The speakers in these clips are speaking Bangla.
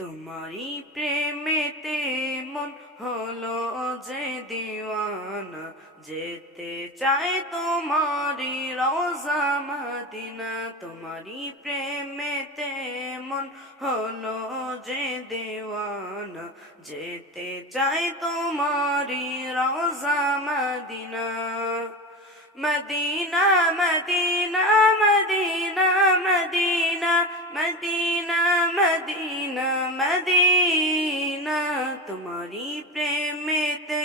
তোমারি প্রেমেতে মন হলো যে দিওয়ানা, যেতে চায় তোমারি রওজা মদিনা। তোমারি প্রেমেতে মন হলো যে দিওয়ানা, যেতে চায় তোমারি রওজা মদিনা। মদিনা মদিনা মদিনা মদিনা মদিনা মদিনা মদিনা। তোমারি প্রেমেতে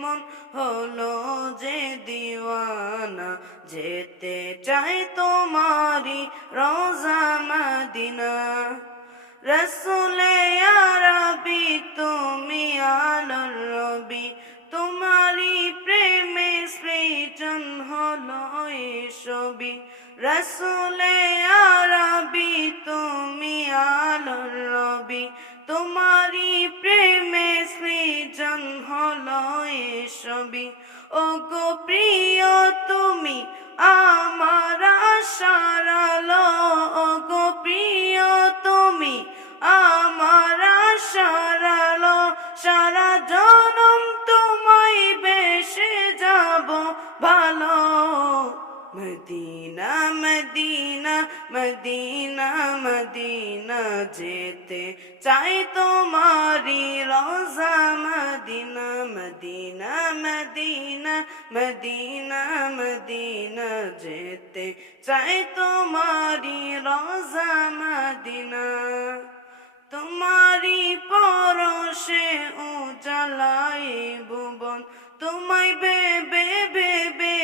মন হলো যে দিওয়ানা, যেতে চাই তোমারি রওজা মদিনা। রসুলে আরবি তুমি আলোর রবি, তোমারি প্রেমে সৃজন হলো এই ছবি। রসুলে আরবি তুমি আলোর রবি, তোমারি প্রেমে সৃজন হলো এই ছবি। ও গো প্রিয় তুমি আমার আশার আলো, ও গো প্রিয় তুমি আমার আশার আলো। সারা জনম তোমায় বেসে যাব ভালো। মদিনা মদিনা মদিনা মদিনা, যেতে চাই তোমারি রওজা মদিনা। মদিনা মদিনা মদিনা মদিনা, যেতে চাই তোমারি রওজা মদিনা। তোমারি পরশে উজালাই ভুবন, তোমায় ভেবে ভেবে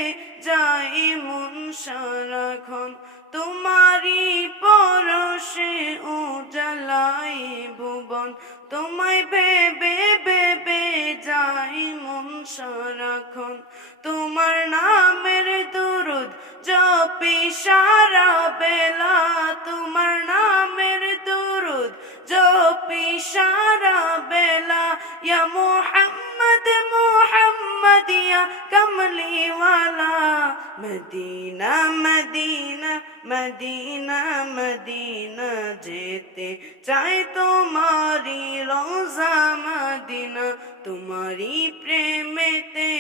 যাই মন সারাক্ষণ। তোমারি পরশে উজালাই ভুবন, তোমায় ভেবে ভেবে যাই মন সারাক্ষণ। তোমার নামের দুরুদ জপি সারা বেলা, তোমার নামের দুরুদ জপি সারা বেলা। ইয়া মুহাম্মদ মুহাম্মদ ইয়া কমলিওয়ালা। মদিনা মদিনা মদিনা মদিনা, যেতে চাই তোমারি রওজা মদিনা। তোমারি প্রেমেতে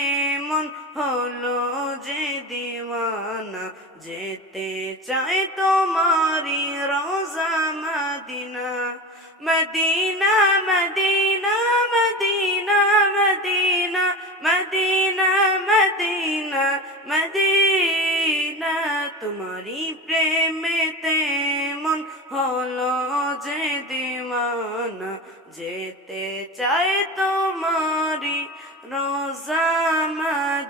মন হলো যে দিওয়ানা, যেতে চাই তোমারি রওজা মদিনা। মদিনা মদিনা মদিনা মদিনা মদিনা মদিনা মদিনা। তোমারি প্রেমেতে মন হলো যে দিওয়ানা, যেতে চাই তোমারি রওজা